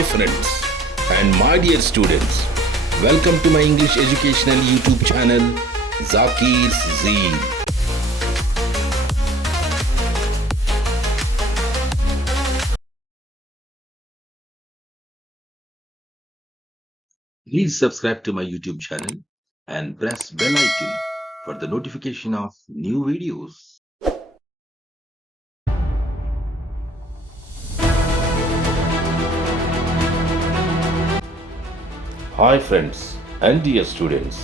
Hi friends and my dear students, welcome to my English educational YouTube channel Zakir's Zee. Please subscribe to my YouTube channel and press bell icon for the notification of new videos. Hi friends and dear students,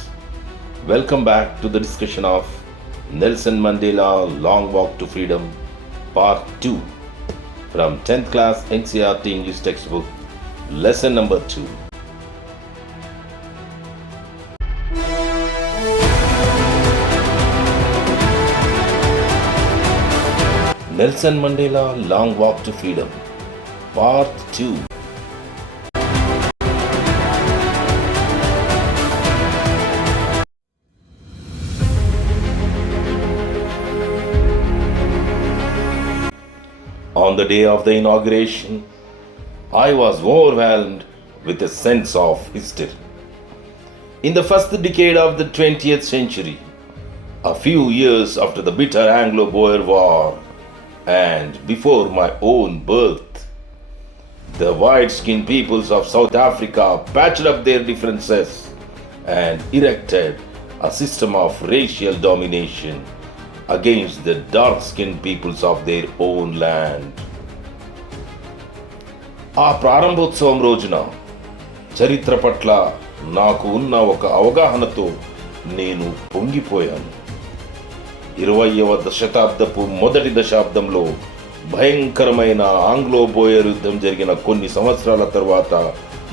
welcome back to the discussion of Nelson Mandela Long Walk to Freedom Part 2 from 10th class NCERT English textbook, lesson number 2. Nelson Mandela Long Walk to Freedom Part 2. On the day of the inauguration, I was overwhelmed with a sense of history. In the first decade of the 20th century, a few years after the bitter Anglo-Boer War and before my own birth, the white-skinned peoples of South Africa patched up their differences and erected a system of racial domination against the dark-skinned peoples of their own land. ఆ ప్రారంభోత్సవం రోజున చరిత్ర పట్ల నాకు ఉన్న ఒక అవగాహనతో నేను పొంగిపోయాను. 20వ శతాబ్దపు మొదటి దశాబ్దంలో భయంకరమైన ఆంగ్లో బోయర్ యుద్ధం జరిగిన కొన్ని సంవత్సరాల తర్వాత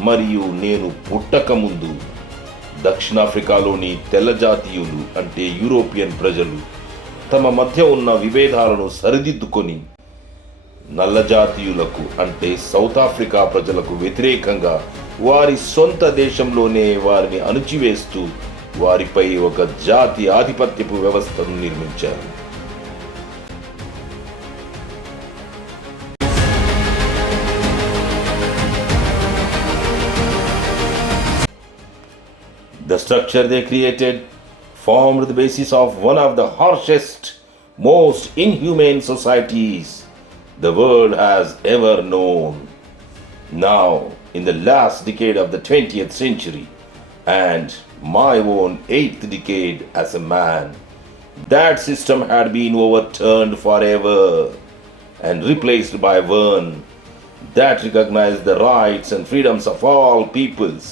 మరియు నేను పుట్టక ముందు దక్షిణాఫ్రికాలోని తెల్ల జాతీయులు అంటే యూరోపియన్ ప్రజలు తమ మధ్య ఉన్న విభేదాలను సరిదిద్దుకొని నల్ల జాతీయులకు అంటే సౌత్ ఆఫ్రికా ప్రజలకు వ్యతిరేకంగా వారి సొంత దేశంలోనే వారిని అణచివేస్తూ వారిపై ఒక జాతి ఆధిపత్యపు వ్యవస్థను నిర్మించారు. The structure they created formed the basis of one of the harshest, most inhumane societies the world has ever known. Now, in the last decade of the 20th century, and my own 8th decade as a man, that system had been overturned forever and replaced by one that recognized the rights and freedoms of all peoples,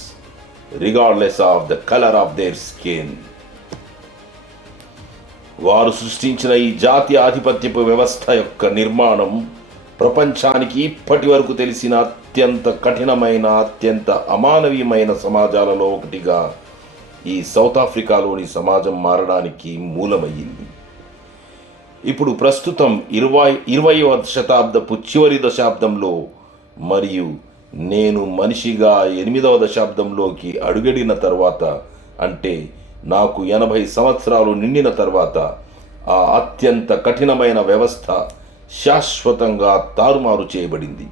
regardless of the color of their skin. వారు సృష్టించిన ఈ జాతీయ ఆధిపత్యపు వ్యవస్థ యొక్క నిర్మాణం ప్రపంచానికి ఇప్పటి వరకు తెలిసిన అత్యంత కఠినమైన అత్యంత అమానవీయమైన సమాజాలలో ఒకటిగా ఈ సౌత్ ఆఫ్రికాలోని సమాజం మారడానికి మూలమయ్యింది. ఇప్పుడు ప్రస్తుతం 20వ శతాబ్దపు చివరి దశాబ్దంలో మరియు నేను మనిషిగా 8వ దశాబ్దంలోకి అడుగడిన తర్వాత అంటే నాకు 80 సంవత్సరాలు నిండిన తర్వాత ఆ అత్యంత కఠినమైన వ్యవస్థ శాశ్వతంగా తారుమారు చేయబడింది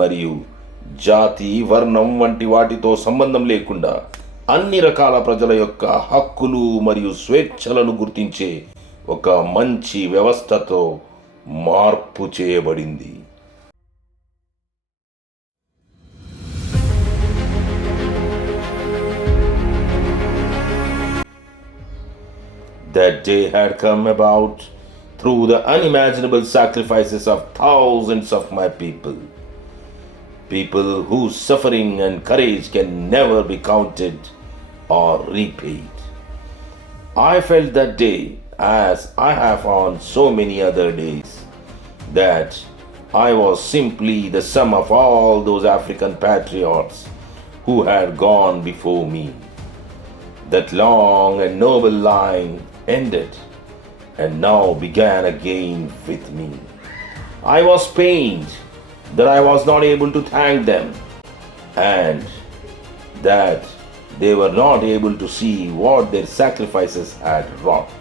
మరియు జాతి వర్ణం వంటి వాటితో సంబంధం లేకుండా అన్ని రకాల ప్రజల యొక్క హక్కులు మరియు స్వేచ్ఛలను గుర్తించే ఒక మంచి వ్యవస్థతో మార్పు చేయబడింది. That day had come about through the unimaginable sacrifices of thousands of my people. People whose suffering and courage can never be counted or repaid. I felt that day, as I have on so many other days, that I was simply the sum of all those African patriots who had gone before me. That long and noble line ended and now began again with me. I was pained that I was not able to thank them and that they were not able to see what their sacrifices had wrought.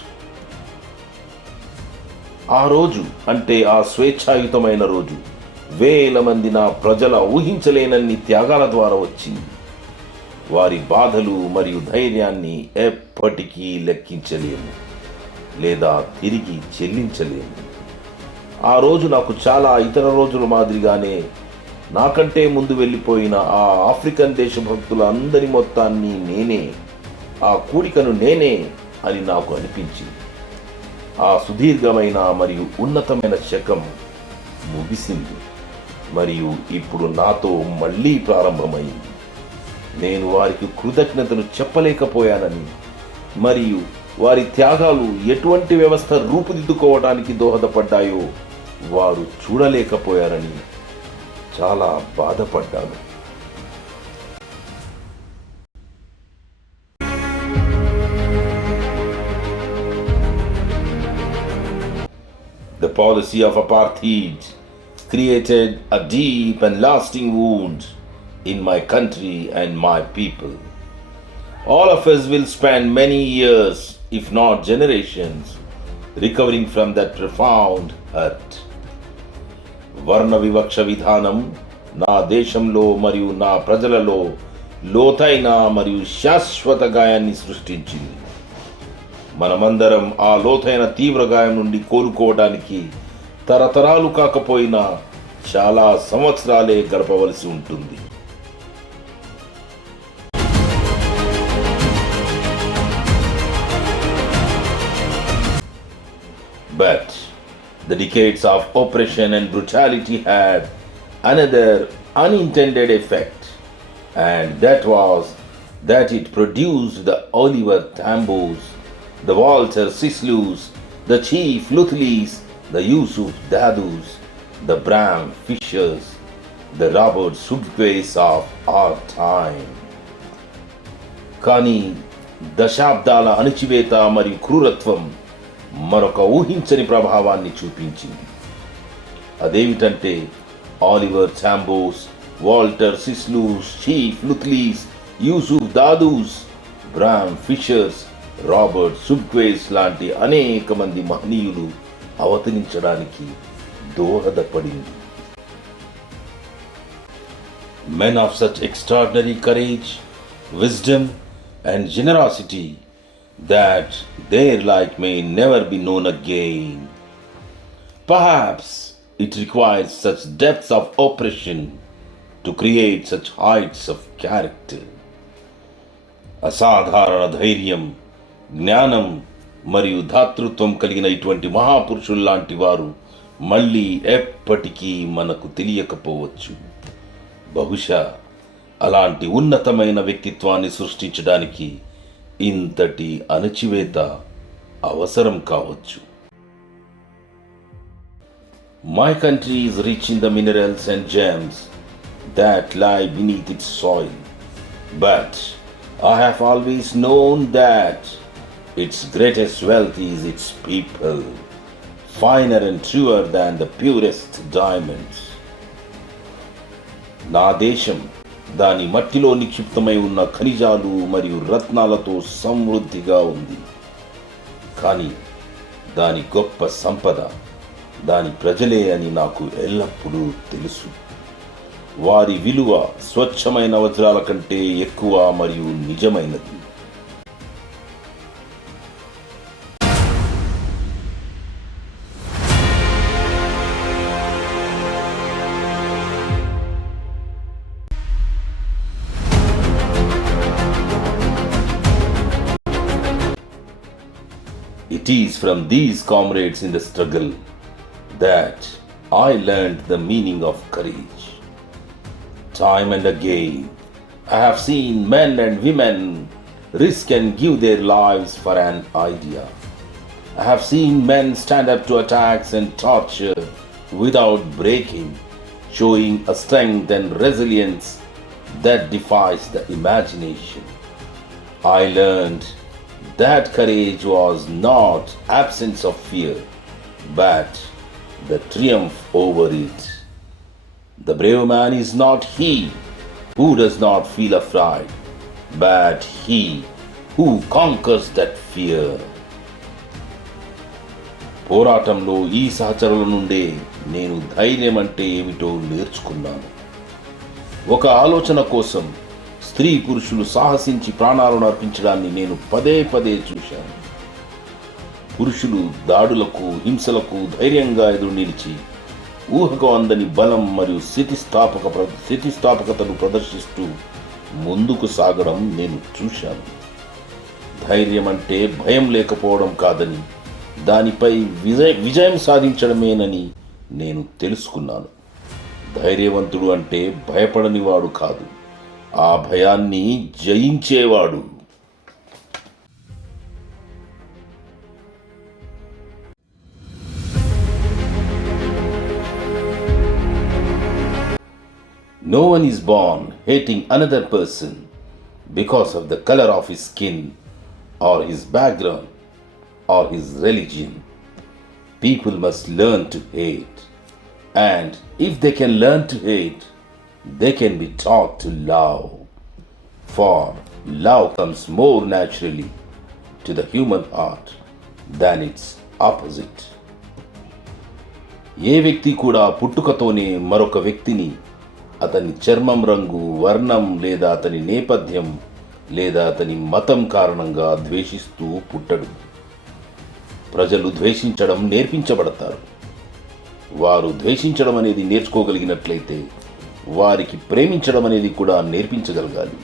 ఆ రోజు అంటే ఆ స్వేచ్ఛాయుతమైన రోజు వేల మంది నా ప్రజల ఊహించలేనన్ని త్యాగాల ద్వారా వచ్చింది. వారి బాధలు మరియు ధైర్యాన్ని ఎప్పటికీ లెక్కించలేము లేదా తిరిగి చెల్లించలేము. ఆ రోజు నాకు చాలా ఇతర రోజుల మాదిరిగానే నాకంటే ముందు వెళ్ళిపోయిన ఆ ఆఫ్రికన్ దేశభక్తుల అందరి మొత్తాన్ని నేనే, ఆ కూడికను నేనే అని నాకు అనిపించింది. ఆ సుదీర్ఘమైన మరియు ఉన్నతమైన శకం ముగిసింది మరియు ఇప్పుడు నాతో మళ్ళీ ప్రారంభమైంది. నేను వారికి కృతజ్ఞతలు చెప్పలేకపోయానని మరియు వారి త్యాగాలు ఎటువంటి వ్యవస్థ రూపుదిద్దుకోవడానికి దోహదపడ్డాయో వారు చూడలేకపోయారని చాలా బాధపడ్డాను. The policy of apartheid created a deep and lasting wound in my country and my people. All of us will spend many years, if not generations, recovering from that profound hurt. వర్ణ వివక్ష విధానం నా దేశంలో మరియు నా ప్రజలలో లోతైన మరియు శాశ్వత గాయాన్ని సృష్టించింది. మనమందరం ఆ లోతైన తీవ్ర గాయం నుండి కోలుకోవడానికి తరతరాలు కాకపోయినా చాలా సంవత్సరాలే గడపవలసి ఉంటుంది. But the decades of oppression and brutality had another unintended effect, and that was that it produced the Oliver Tambos, the Walter Sislus, the Chief Luthlis, the Yusuf Dadus, the Bram Fishers, the Robert Sudquays of our time. కానీ దశాబ్దాల అణచివేత మరియు క్రూరత్వం మరొక ఊహించని ప్రభావాన్ని చూపించింది. అదేమిటంటే ఆలివర్ టాంబోస్, వాల్టర్ సిస్లూస్, చీఫ్ లుత్లీస్, యూసుఫ్ దాదూస్, బ్రామ్ ఫిషర్స్, రాబర్ట్ సుడ్క్వేస్ లాంటి అనేక మంది మహనీయులు అవతరించడానికి దోహదపడింది. Men of such extraordinary courage, wisdom and generosity that their like may never be known again. Perhaps it requires such depths of oppression to create such heights of character. అసాధారణ ధైర్యం, జ్ఞానం మరియు ధాతృత్వం కలిగిన ఇటువంటి మహాపురుషుల్లాంటి వారు మళ్ళీ ఎప్పటికీ మనకు తెలియకపోవచ్చు. బహుశా అలాంటి ఉన్నతమైన వ్యక్తిత్వాన్ని సృష్టించడానికి ఇంతటి అణచివేత అవసరం కావచ్చు. My country is rich in the minerals and gems that lie beneath its soil, but I have always known that its greatest wealth is its people, finer and truer than the purest diamonds. నా దేశం దాని మట్టిలో నిక్షిప్తమై ఉన్న ఖనిజాలు మరియు రత్నాలతో సమృద్ధిగా ఉంది. కానీ దాని గొప్ప సంపద దాని ప్రజలే అని నాకు ఎల్లప్పుడూ తెలుసు. వారి విలువ స్వచ్ఛమైన వజ్రాల కంటే ఎక్కువ మరియు నిజమైనది. It is from these comrades in the struggle that I learned the meaning of courage. Time and again, I have seen men and women risk and give their lives for an idea. I have seen men stand up to attacks and torture without breaking, showing a strength and resilience that defies the imagination. I learned that courage was not absence of fear, but the triumph over it. The brave man is not he who does not feel afraid, but he who conquers that fear. పోరాటంలో ఈ సహచరుల నుండే నేను ధైర్యం అంటే ఏమిటో నేర్చుకున్నాను. ఒక ఆలోచన కోసం స్త్రీ పురుషులు సాహసించి ప్రాణాలను అర్పించడాన్ని నేను పదే పదే చూశాను. పురుషులు దాడులకు, హింసలకు ధైర్యంగా ఎదురు నిలిచి ఊహకు అందని బలం మరియు స్థితిస్థాపకతను ప్రదర్శిస్తూ ముందుకు సాగడం నేను చూశాను. ధైర్యం అంటే భయం లేకపోవడం కాదని, దానిపై విజయం సాధించడమేనని నేను తెలుసుకున్నాను. ధైర్యవంతుడు అంటే భయపడనివాడు కాదు, ఆ భయాన్ని జయించేవాడు. No one is born hating another person because of the color of his skin or his background or his religion. People must learn to hate. And if they can learn to hate, they can be taught to love. For love comes more naturally to the human heart than its opposite. ఏ వ్యక్తి కూడా పుట్టుకతోనే మరొక వ్యక్తిని అతని చర్మం రంగు, వర్ణం లేదా అతని నేపథ్యం లేదా అతని మతం కారణంగా ద్వేషిస్తూ పుట్టడు. ప్రజలు ద్వేషించడం నేర్పించబడతారు. వారు ద్వేషించడం అనేది నేర్చుకోగలిగినట్లయితే వారికి ప్రేమించడం అనేది కూడా నేర్పించగలగాలి.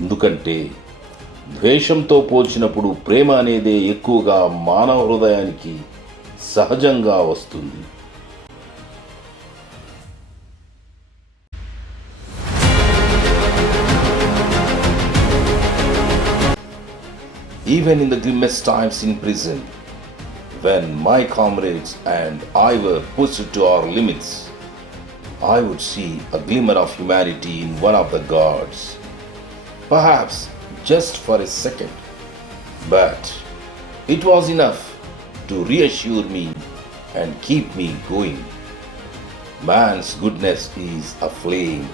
ఎందుకంటే ద్వేషంతో పోల్చినప్పుడు ప్రేమ అనేదే ఎక్కువగా మానవ హృదయానికి సహజంగా వస్తుంది. Even in the grimmest times in prison, when my comrades and I were pushed to our limits, I would see a glimmer of humanity in one of the guards. Perhaps just for a second, but it was enough to reassure me and keep me going. Man's goodness is a flame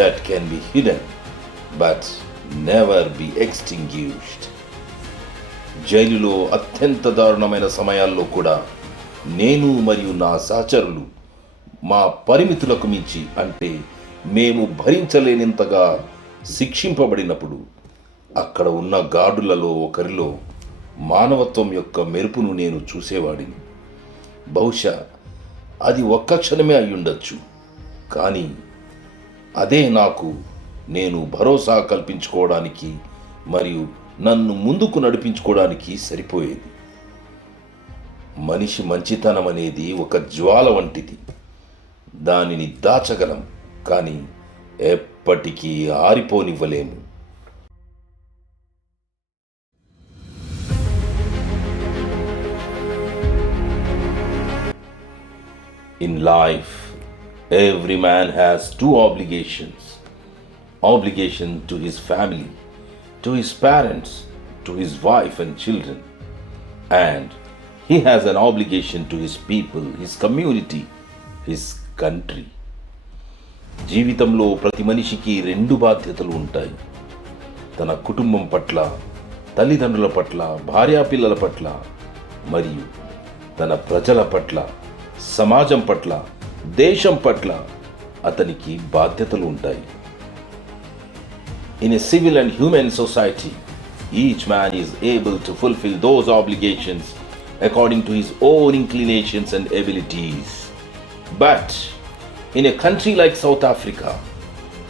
that can be hidden but never be extinguished. జైలులో అత్యంత దారుణమైన సమయాల్లో కూడా నేను మరియు నా సహచరులు మా పరిమితులకు మించి, అంటే మేము భరించలేనంతగా శిక్షింపబడినప్పుడు అక్కడ ఉన్న గార్డులలో ఒకరిలో మానవత్వం యొక్క మెరుపును నేను చూసేవాడిని. బహుశా అది ఒక్క క్షణమే అయ్యుండొచ్చు, కానీ అదే నాకు నేను భరోసా కల్పించుకోవడానికి మరియు నన్ను ముందుకు నడిపించుకోవడానికి సరిపోయేది. మనిషి మంచితనం అనేది ఒక జ్వాల వంటిది. దానిని దాచగలం, కానీ ఎప్పటికీ ఆరిపోనివ్వలేము. In life, every man has two obligations. Obligation to his family, to his parents, to his wife and children. And he has an obligation to his people, his community, his country. జీవితంలో ప్రతి మనిషికి రెండు బాధ్యతలు ఉంటాయి. తన కుటుంబం పట్ల, తల్లిదండ్రుల పట్ల, భార్యాపిల్లల పట్ల మరియు తన ప్రజల పట్ల, సమాజం పట్ల, దేశం పట్ల అతనికి బాధ్యతలు ఉంటాయి. In a civil and human society, each man is able to fulfill those obligations according to his own inclinations and abilities. But in a country like South Africa,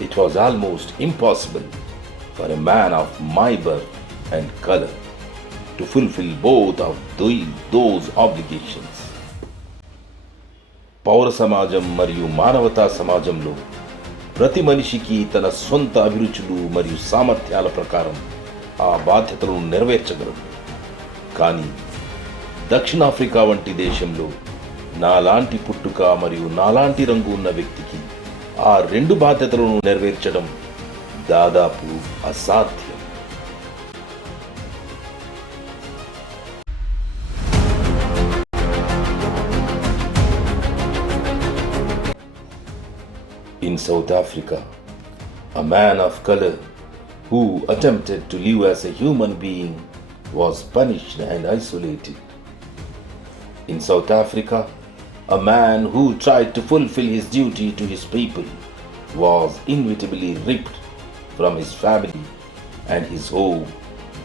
it was almost impossible for a man of my birth and color to fulfill both of those obligations. పౌర సమాజం మరియు మానవతా సమాజంలో ప్రతి మనిషికి తన సొంత అభిరుచులు మరియు సామర్థ్యాల ప్రకారం ఆ బాధ్యతలను నెరవేర్చగలడు. కానీ దక్షిణాఫ్రికా వంటి దేశంలో నాలాంటి పుట్టుక మరియు నాలాంటి రంగు ఉన్న వ్యక్తికి ఆ రెండు బాధ్యతలను నెరవేర్చడం దాదాపు అసాధ్యం. In South Africa, a man of color who attempted to live as a human being was punished and isolated. In South Africa, a man who tried to fulfill his duty to his people was inevitably ripped from his family and his home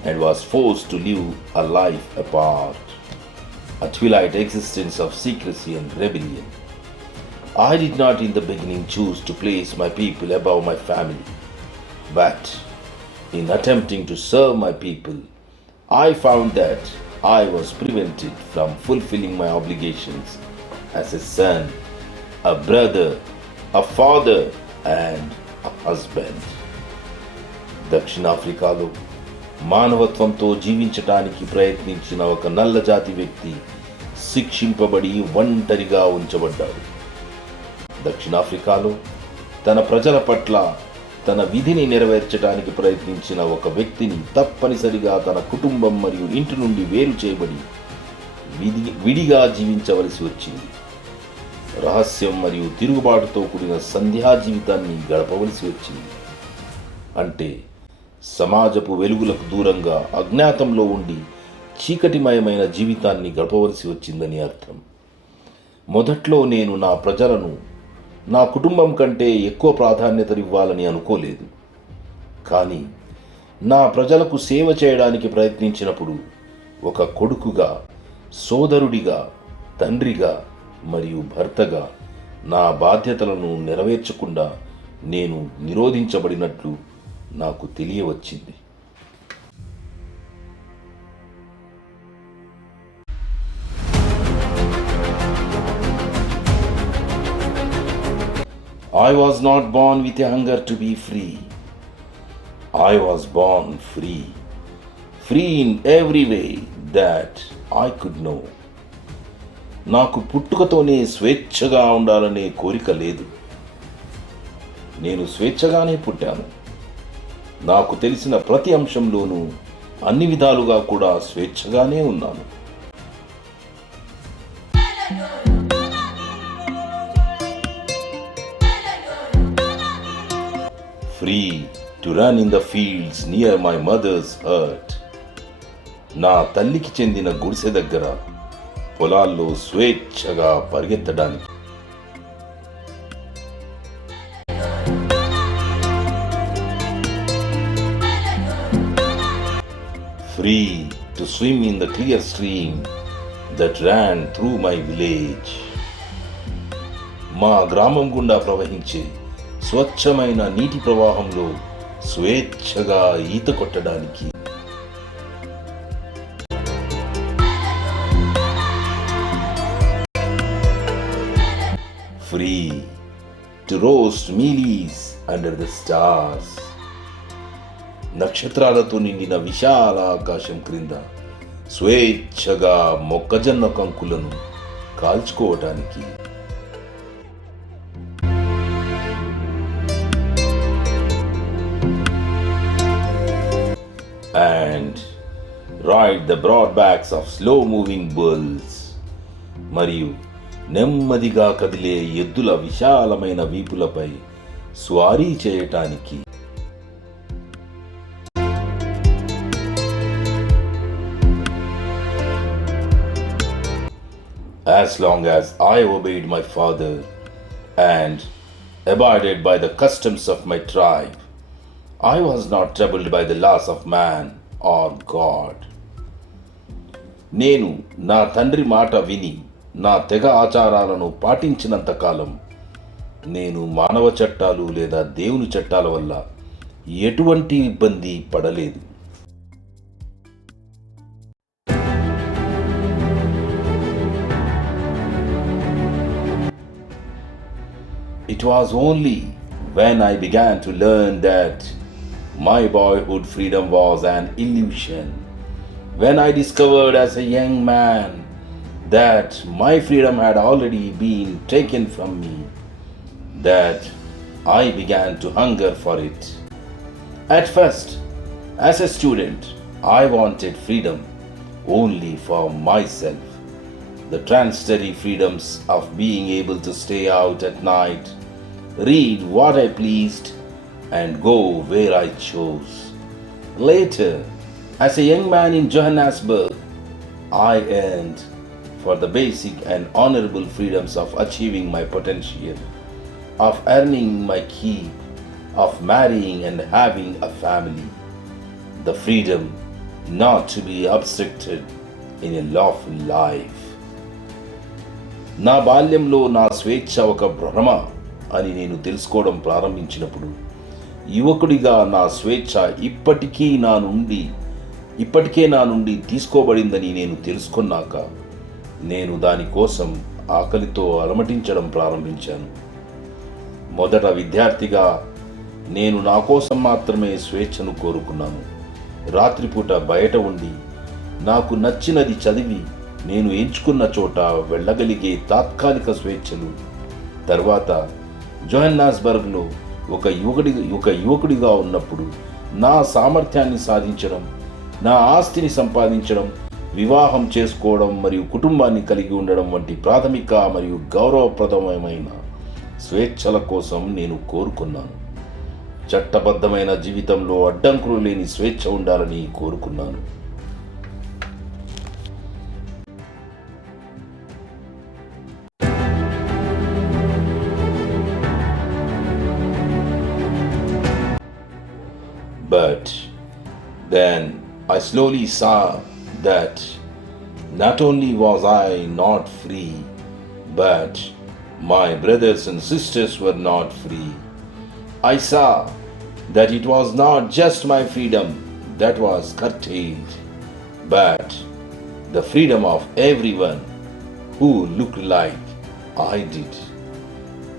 and was forced to live a life apart, a twilight existence of secrecy and rebellion. I did not in the beginning choose to place my people above my family, but in attempting to serve my people, I found that I was prevented from fulfilling my obligations as a son, a brother, a father, and a husband. దక్షిణాఫ్రికాలో మానవత్వంతో జీవించటానికి ప్రయత్నించిన ఒక నల్ల జాతి వ్యక్తి శిక్షింపబడి ఒంటరిగా ఉంచబడ్డాడు. దక్షిణాఫ్రికాలో తన ప్రజల పట్ల తన విధిని నెరవేర్చడానికి ప్రయత్నించిన ఒక వ్యక్తిని తప్పనిసరిగా తన కుటుంబం మరియు ఇంటి నుండి వేరు చేయబడి విడిగా జీవించవలసి వచ్చింది. రహస్యం మరియు తిరుగుబాటుతో కూడిన సంధ్యా జీవితాన్ని గడపవలసి వచ్చింది. అంటే సమాజపు వెలుగులకు దూరంగా అజ్ఞాతంలో ఉండి చీకటిమయమైన జీవితాన్ని గడపవలసి వచ్చిందని అర్థం. మొదట్లో నేను నా ప్రజలను నా కుటుంబం కంటే ఎక్కువ ప్రాధాన్యతనివ్వాలని అనుకోలేదు. కానీ నా ప్రజలకు సేవ చేయడానికి ప్రయత్నించినప్పుడు ఒక కొడుకుగా, సోదరుడిగా, తండ్రిగా మరియు భర్తగా నా బాధ్యతలను నెరవేర్చకుండా నేను నిరోధించబడినట్లు నాకు తెలియవచ్చింది. I was not born with a hunger to be free. I was born free. Free in every way that I could know. నాకు పుట్టుకతోనే స్వేచ్ఛగా ఉండాలనే కోరిక లేదు. నేను స్వేచ్ఛగానే పుట్టాను. నాకు తెలిసిన ప్రతి అంశంలోనూ అన్ని విధాలుగా కూడా స్వేచ్ఛగానే ఉన్నాను. Free to run in the fields near my mother's hut. నా తల్లికి చెందిన గుడిసె దగ్గర పొలాల్లో స్వేచ్ఛగా పరిగెత్తడానికి. Free to swim in the clear stream that ran through my village. మా గ్రామం గుండా ప్రవహించే స్వచ్ఛమైన నీటి ప్రవాహంలో స్వేచ్ఛగా ఈత కొట్టడానికి. Free to roast mealies under the stars. నక్షత్రాలతో నిండిన విశాల ఆకాశం క్రింద స్వేచ్ఛగా మొక్కజొన్న కంకులను కాల్చుకోవటానికి. And ride the broad backs of slow moving bulls. మరియు నెమ్మదిగా కదిలే ఎద్దుల విశాలమైన వీపులపై స్వారీ చేయటానికి. As long as I obeyed my father and abided by the customs of my tribe, I was not troubled by the laws of man or God. నేను నా తండ్రి మాట విని నా తెగ ఆచారాలను పాటించినంత కాలం నేను మానవ చట్టాలు లేదా దేవుని చట్టాల వల్ల ఎటువంటి ఇబ్బంది పడలేదు. It was only when I began to learn that my boyhood freedom was an illusion, when I discovered as a young man that my freedom had already been taken from me, that I began to hunger for it. At first, as a student, I wanted freedom only for myself. The transitory freedoms of being able to stay out at night, read what I pleased, and go where I chose. Later, as a young man in Johannesburg, I earned for the basic and honorable freedoms of achieving my potential, of earning my keep, of marrying and having a family, the freedom not to be obstructed in a lawful life. నా బాల్యంలో నా స్వేచ్ఛ ఒక భ్రమ అని నేను తెలుసుకోవడం ప్రారంభించినప్పుడు, యువకుడిగా నా స్వేచ్ఛ ఇప్పటికే నా నుండి తీసుకోబడిందని నేను తెలుసుకున్నాక, నేను దానికోసం ఆకలితో అలమటించడం ప్రారంభించాను. మొదట విద్యార్థిగా నేను నా కోసం మాత్రమే స్వేచ్ఛను కోరుకున్నాను. రాత్రిపూట బయట ఉండి నాకు నచ్చినది చదివి నేను ఎంచుకున్న చోట వెళ్ళగలిగే తాత్కాలిక స్వేచ్ఛలు. తర్వాత జోహన్నాస్బర్గ్లో ఒక యువకుడిగా ఉన్నప్పుడు నా సామర్థ్యాన్ని సాధించడం, నా ఆస్తిని సంపాదించడం, వివాహం చేసుకోవడం మరియు కుటుంబాన్ని కలిగి ఉండడం వంటి ప్రాథమిక మరియు గౌరవప్రదమైన స్వేచ్ఛల కోసం నేను కోరుకున్నాను. చట్టబద్ధమైన జీవితంలో అడ్డంకులు లేని స్వేచ్ఛ ఉండాలని కోరుకున్నాను. But then I slowly saw that not only was I not free, but my brothers and sisters were not free. I saw that it was not just my freedom that was curtailed, but the freedom of everyone who looked like I did.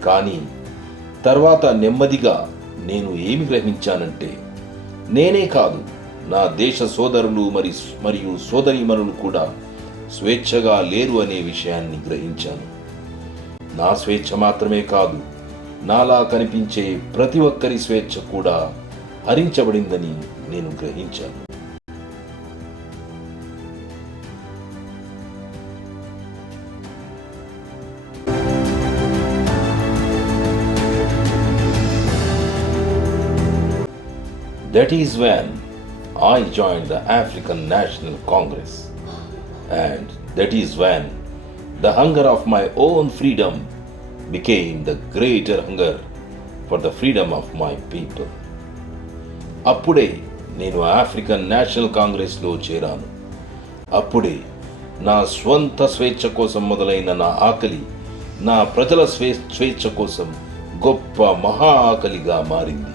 కానీ తర్వాత నెమ్మదిగా నేను ఏమి గ్రహించానంటే, నేనే కాదు, నా దేశ సోదరులు మరియు సోదరీమణులు కూడా స్వేచ్ఛగా లేరు అనే విషయాన్ని గ్రహించాను. నా స్వేచ్ఛ మాత్రమే కాదు, నాలా కనిపించే ప్రతి ఒక్కరి స్వేచ్ఛ కూడా హరించబడిందని నేను గ్రహించాను. That is when I joined the African National Congress, and that is when the hunger of my own freedom became the greater hunger for the freedom of my people. అప్పుడే నేను ఆఫ్రికన్ నేషనల్ కాంగ్రెస్లో చేరాను. అప్పుడే నా స్వంత స్వేచ్ఛ కోసం మొదలైన నా ఆకలి నా ప్రజల స్వేచ్ఛ కోసం గొప్ప మహా ఆకలిగా మారింది.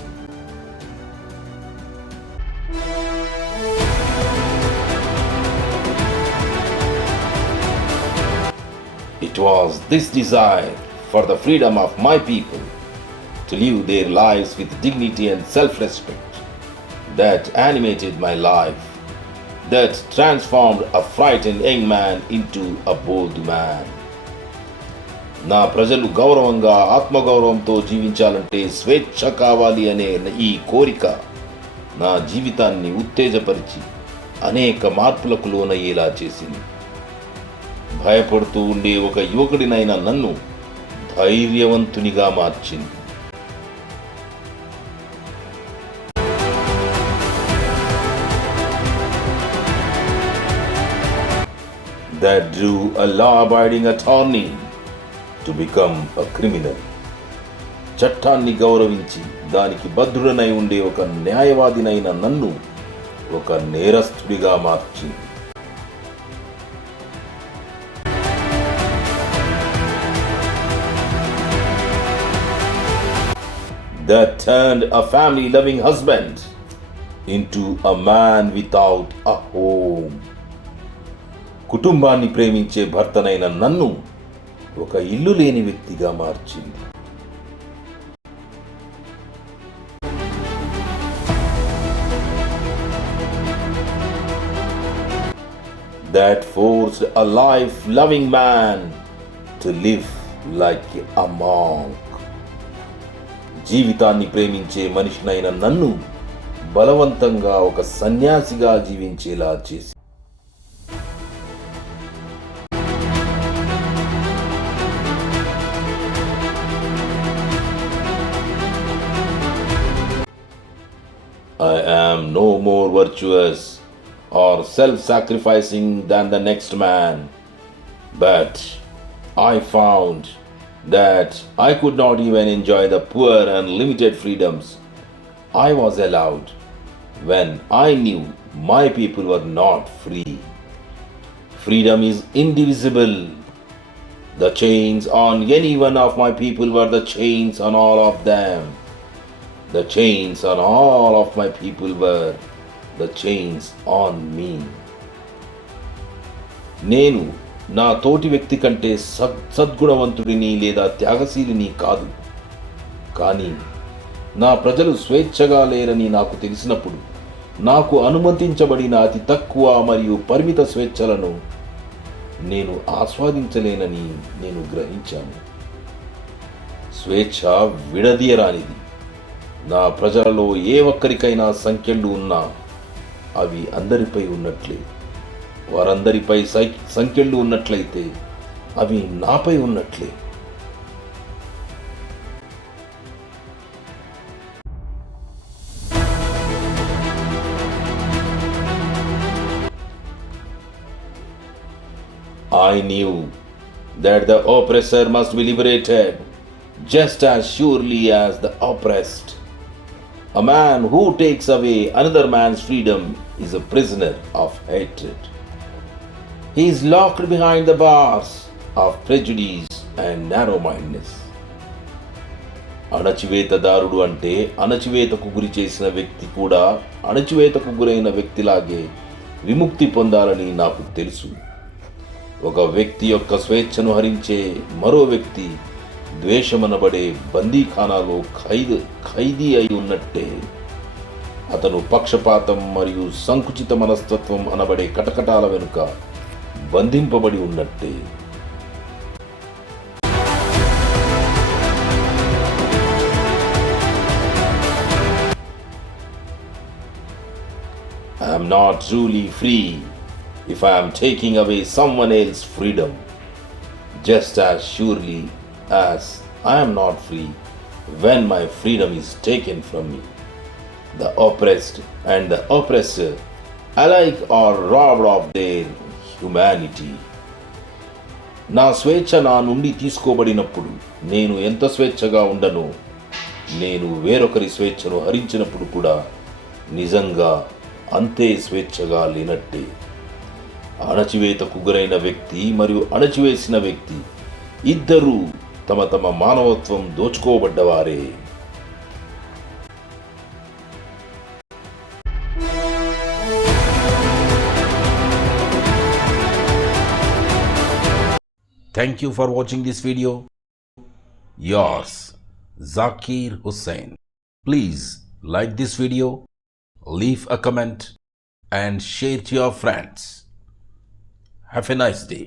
It was this desire for the freedom of my people to live their lives with dignity and self-respect that animated my life, that transformed a frightened young man into a bold man. నా ప్రజలు గౌరవంగా ఆత్మగౌరవంతో జీవించాలంటే స్వేచ్ఛ కావాలి అనే ఈ కోరిక నా జీవితాన్ని ఉత్తేజపరిచి అనేక మార్పులకు లోనయ్యేలా చేసింది. భయపడుతూ ఉండే ఒక యువకుడినైన నన్ను ధైర్యవంతునిగా మార్చింది. That drew a law-abiding attorney to become a criminal. చట్టాన్ని గౌరవించి దానికి బద్ధుడనై ఉండే ఒక న్యాయవాదినైన నన్ను ఒక నేరస్తుడిగా మార్చింది. That turned a family-loving husband into a man without a home. కుటుంబాన్ని ప్రేమించే భర్తనైన నన్ను ఒక ఇల్లు లేని వ్యక్తిగా మార్చింది. That forced a life-loving man to live like a monk. జీవితాన్ని ప్రేమించే మనిషినైన నన్ను బలవంతంగా ఒక సన్యాసిగా జీవించేలా చేసి, I am no more virtuous or self-sacrificing than the next man. But I found that I could not even enjoy the poor and limited freedoms I was allowed when I knew my people were not free. Freedom is indivisible. The chains on any one of my people were the chains on all of them. The chains on all of my people were the chains on me. నేను నా తోటి వ్యక్తి కంటే సద్గుణవంతుడిని లేదా త్యాగశీలిని కాదు. కానీ నా ప్రజలు స్వేచ్ఛగా లేరని నాకు తెలిసినప్పుడు నాకు అనుమతించబడిన అతి తక్కువ మరియు పరిమిత స్వేచ్ఛలను నేను ఆస్వాదించలేనని నేను గ్రహించాను. స్వేచ్ఛ విడదీయరానిది. నా ప్రజలలో ఏ ఒక్కరికైనా సంఖ్యలు ఉన్నా అవి అందరిపై ఉన్నట్లే. వారందరిపై సంఖ్యలు ఉన్నట్లయితే అవి నాపై ఉన్నట్లే. I knew that the oppressor must be liberated just as surely as the oppressed. A man who takes away another man's freedom is a prisoner of hatred. He is locked behind the bars of prejudice and narrow-mindedness. అణచివేతదారుడు అంటే అణచివేతకు గురి చేసిన వ్యక్తి కూడా అణచివేతకు గురైన వ్యక్తిలాగే విముక్తి పొందాలని నాకు తెలుసు. ఒక వ్యక్తి యొక్క స్వేచ్ఛను హరించే మరో వ్యక్తి ద్వేషమనబడే బందీఖానాలో ఖైదీ అయి ఉన్నట్టే. అతను పక్షపాతం మరియు సంకుచిత మనస్తత్వం అనబడే కటకటాల వెనుక బంధింపబడి ఉన్నట్టే. I am not truly free if I am taking away someone else's freedom, just as surely as I am not free when my freedom is taken from me. The oppressed and the oppressor alike are robbed of their humanity. నా స్వేచ్ఛ నా నుండి తీసుకోబడినప్పుడు నేను ఎంత స్వేచ్ఛగా ఉండనో, నేను వేరొకరి స్వేచ్ఛను హరించినప్పుడు కూడా నిజంగా అంతే స్వేచ్ఛగా లేనట్టే. అణచివేతకు గురైన వ్యక్తి మరియు అణచివేసిన వ్యక్తి ఇద్దరూ తమ తమ మానవత్వం దోచుకోబడ్డవారే. Thank you for watching this video. Yours, Zakir Hussain. Please like this video, leave a comment and share to your friends. Have a nice day.